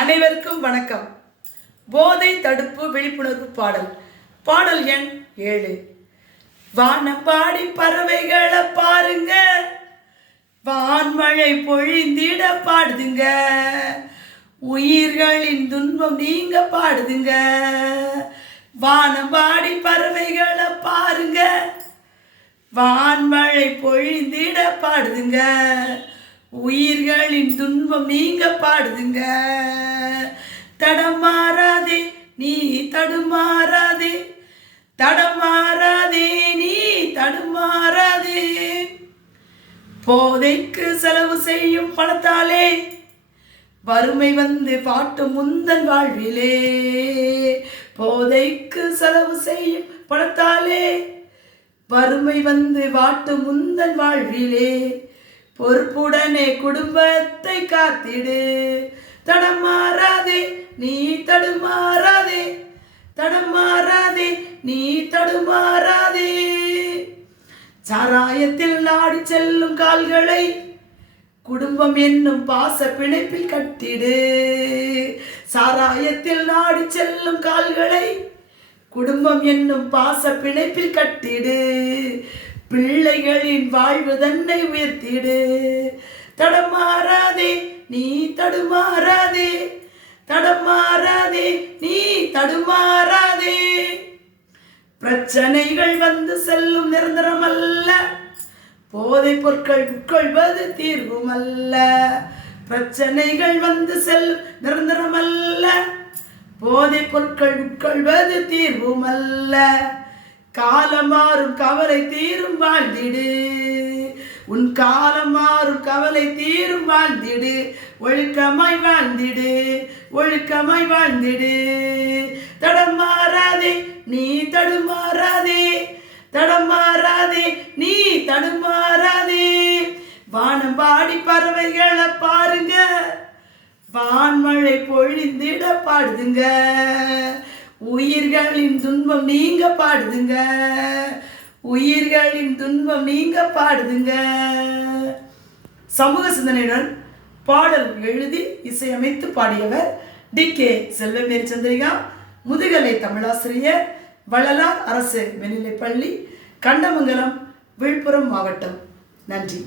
அனைவருக்கும் வணக்கம். போதை தடுப்பு விழிப்புணர்வு பாடல். பாடல் எண் 7. வானப்பாடி பறவைகளை பாருங்க, வான்மழை பொழிந்திட பாடுதுங்க, உயிர்களின் துன்பம் நீங்க பாடுதுங்க. வானப்பாடி பறவைகளை பாருங்க, வான்மழை பொழிந்திட பாடுதுங்க, உயிர்களின் துன்பம் நீங்க பாடுதுங்க. தடமாறாதே நீ தடுமாறாதே, தடமாறாதே நீ தடுமாறாதே. போதைக்கு செலவு செய்யும் பணத்தாலே வறுமை வந்து பாட்டும் முந்தன் வாழ்விலே. போதைக்கு செலவு செய்யும் பணத்தாலே வறுமை வந்து வாட்டும் முந்தன் வாழ்விலே. பொறுப்புடனே குடும்பத்தை காத்திடு, தடமாறாதே நீ தடுமாறாதே, தடமாறாதே நீ தடுமாறாதே. சாராயத்தில் நாடி செல்லும் கால்களை குடும்பம் என்னும் பாச பிணைப்பில் கட்டிடு. சாராயத்தில் நாடி செல்லும் கால்களை குடும்பம் என்னும் பாச பிணைப்பில் கட்டிடு. பிள்ளைகளின் வாழ்வு தன்னை உயர்த்திடு. தடமாறாதே நீ தடுமாறாதே, தடமாறாதே நீ தடுமாறாதே. பிரச்சனைகள் வந்து செல்லும் நிரந்தரம் அல்ல, போதை பொருட்கள் உட்கொள்வது தீர்வும் அல்ல. பிரச்சனைகள் வந்து செல்லும் நிரந்தரம் அல்ல, போதை பொருட்கள் உட்கொள்வது தீர்வும் அல்ல. காலம் மாறும் கவலை தீரும் வாழ்ந்திடு, உன் காலம் மாறும் கவலை தீரும் வாழ்ந்திடு. ஒழுக்கமாய் வாழ்ந்திடு, ஒழுக்கமாய் வாழ்ந்திடு. தடமாறாதே நீ தடுமாறாதே, தடமாறாதே நீ தடுமாறாதே. வானம் பாடி பறவைகளை பாருங்க, வான்மழை பொழிந்திட பாடுதுங்க, உயிர்களின் துன்பம் நீங்க பாடுதுங்க, உயிர்களின் துன்பம் நீங்க பாடுதுங்க. சமூக சிந்தனையுடன் பாடல் எழுதி இசையமைத்து பாடியவர் டி.கே. செல்வமேரி சந்திரிகா, முதுகலை தமிழாசிரியர், வள்ளலார் அரசு மேல்நிலைப்பள்ளி, கண்டமங்கலம், விழுப்புரம் மாவட்டம். நன்றி.